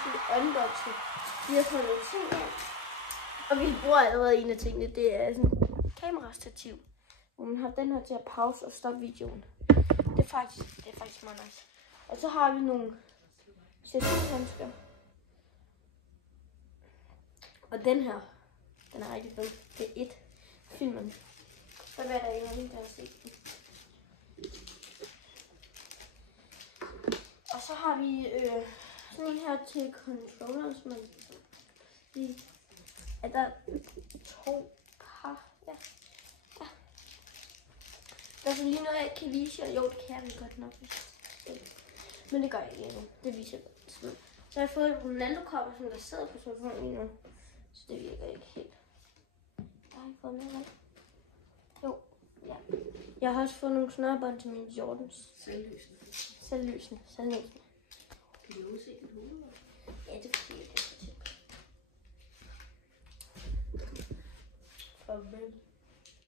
sådan unboxing. Vi har fået nogle ting af. Og vi bruger allerede en af tingene. Det er sådan en kamerastativ, hvor man har den her til at pause og stoppe videoen. Det er faktisk meget nice. Og så har vi nogle stativhandsker. Og den her, den er rigtig fed. Det er et filmen. Så hvad er der en, der har set den. Og så har vi sådan en her til controllers, men er der 2 par? Ja. Der er så lige noget, jeg ikke kan vise jer. Jo, det kan jeg godt nok. Men det gør jeg ikke endnu. Det viser jeg godt. Så har jeg fået et Ronaldo-kopper, som der sidder på telefonen lige nu. Så det virker ikke helt. Jeg har ikke fået noget, vel? Jo, ja. Jeg har også fået nogle snørebånd til mine Jordans. Selvlysende. Kan du også se den hoved? Ja, det er fordi, det er for tæt. Farvel.